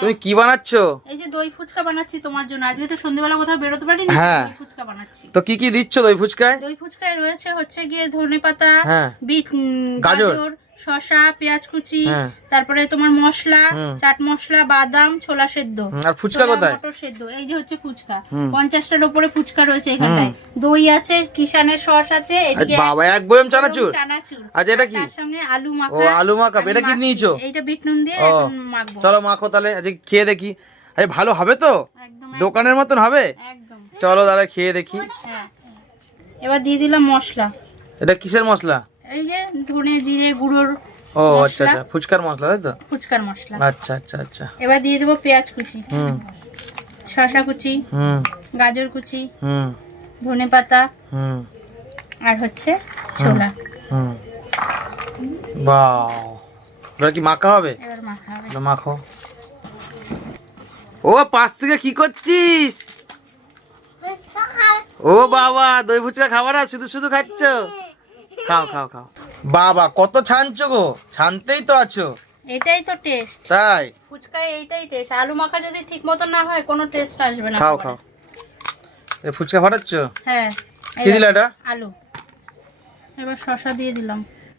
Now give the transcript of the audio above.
তুমি কি বানাচ্ছো? এই যে দই ফুচকা বানাচ্ছি তোমার জন্য। আজকে তো সন্ধ্যাবেলা কোথাও বেরোতে পারিনি, দই ফুচকা বানাচ্ছি। তো কি কি দিচ্ছ দই ফুচকায়? দই ফুচকায় রয়েছে হচ্ছে গিয়ে ধনেপাতা, বিট, গাজর, শসা, পেঁয়াজ কুচি, তারপরে তোমার মশলা, চাট মশলা, বাদাম, ছোলা সেদ্ধ। আর ফুচকা কোথায়? মটর সেদ্ধ। এই যে হচ্ছে ফুচকা, 50টার উপরে ফুচকা রয়েছে এখানটায়। দই আছে, কিষানের সস আছে, এদিকে বাবা এক বয়ম চানাচুর। চানাচুর। আচ্ছা এটা কি? তার সঙ্গে আলু মাখা। ও আলু মাখা, এটা কি নিয়েছো? এইটা বিট নুন দিয়ে এখন মাখবো। চলো মাখো তাহলে, আজকে খেয়ে দেখি। আরে ভালো হবে তো? একদম দোকানের মতন হবে? একদম। চলো তাহলে খেয়ে দেখি। হ্যাঁ, এবার দিয়ে দিলাম মশলা। এটা কিসের মশলা? এই যে ধনে জিরে গুঁড়োর। ও আচ্ছা আচ্ছা, ফুচকার মশলা তাই তো? ফুচকার মশলা। আচ্ছা আচ্ছা আচ্ছা। এবার দিয়ে দেবো পেঁয়াজ কুচি, শসা কুচি, গাজর কুচি, ধনেপাতা, আর হচ্ছে ছোলা। বাহ, এবার কি মাখা হবে? এবার মাখা হবে। মাখো। ও পাশ থেকে কি করছিস? ও বাবা, দই ফুচকা খাবার আর শুধু শুধু খাচ্ছ? খাও খাও খাও। বাবা কত ছানছো গো, ছানতেই তো আছো। এটাই তো টেস্ট। তাই? ফুচকায় এইটাই টেস্ট। আলু মাখা যদি ঠিক মতো না হয় কোনো টেস্ট আসবে না। খাও খাও। এই ফুচকা ফাটাচ্ছ? হ্যাঁ। কি দিলা এটা? আলু। এবার শসা দিয়ে দিলাম।